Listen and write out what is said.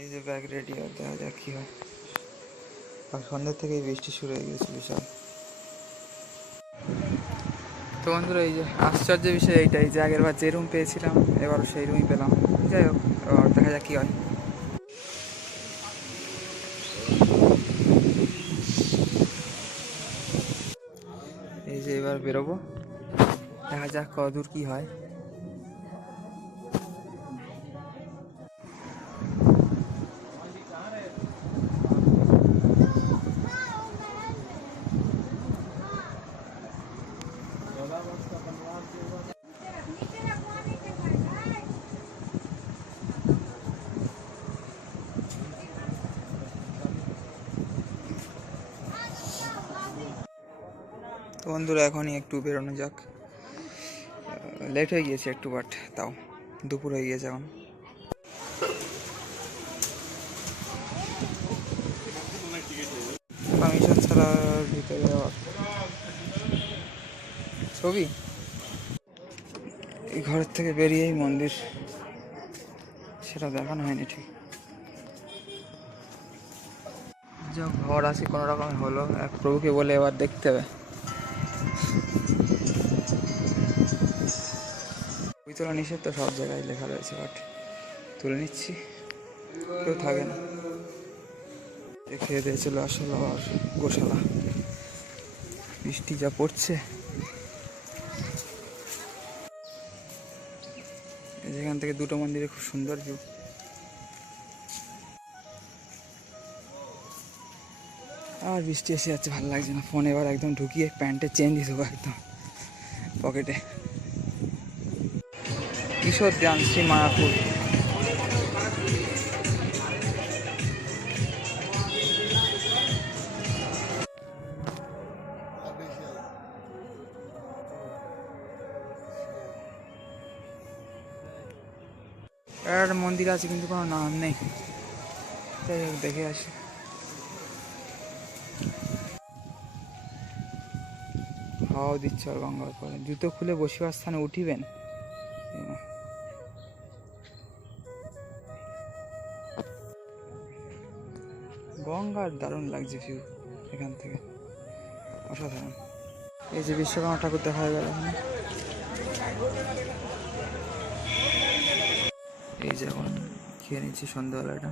এই যে bag ready আর দেখা যাক কী হয়। আর সন্ধ্যের থেকেই বৃষ্টি শুরু হয়ে গেছে বিশাল। তো বন্ধুরা, এই যে আশ্চর্যের বিষয় এইটাই যে আগের বার যে রুম পেয়েছিলাম এবারও সেই রুমই পেলাম। যাই হোক, এবার দেখা যাক কী হয়। এই যে এবার বেরোবো, দেখা যাক কতদূর কী হয়। তো বন্ধুরা, এখনই একটু বেরোনো যাক। লেট হয়ে গিয়েছে একটু, বাট তাও দুপুর হয়ে গিয়েছে এখন। পারমিশন ছাড়া ভিতরে যাওয়ার ছবি। এই ঘরের থেকে বেরিয়েই মন্দির, সেটা দেখানো হয়নি ঠিক। যা ঘর আছে কোনো রকম হলো, এক প্রভুকে বলে এবার দেখতে হবে। ছবি তোলা নিষেধ তো সব জায়গায় লেখা রয়েছে, বাট তুলে নিচ্ছি, কেউ থাকে না। খেয়ে দিয়ে চলে আসলো আর গোশালা। বৃষ্টি যা পড়ছে, যেখান থেকে দুটো মন্দিরে খুব সুন্দর ভিউ। আর বৃষ্টি এসে যাচ্ছে, ভালো লাগছে না। ফোন এবার একদম ঢুকিয়ে প্যান্টে চেন দিয়ে দেবো একদম পকেটে। কিশোর ধ্যান শ্রী মায়াপুর। একটা মন্দির আছে কিন্তু কোনো নাম নেই, যাই হোক দেখে আসি। হাওয়া দিচ্ছে আর গঙ্গার পরে। জুতো খুলে বসিবার স্থানে উঠিবেন। গঙ্গার দারুণ লাগছে ভিউ এখান থেকে, অসাধারণ। এই যে বিশ্বকর্মা ঠাকুর দেখা গেল। এই যে এখন খেয়ে নিচ্ছি সন্ধ্যাবেলাটা।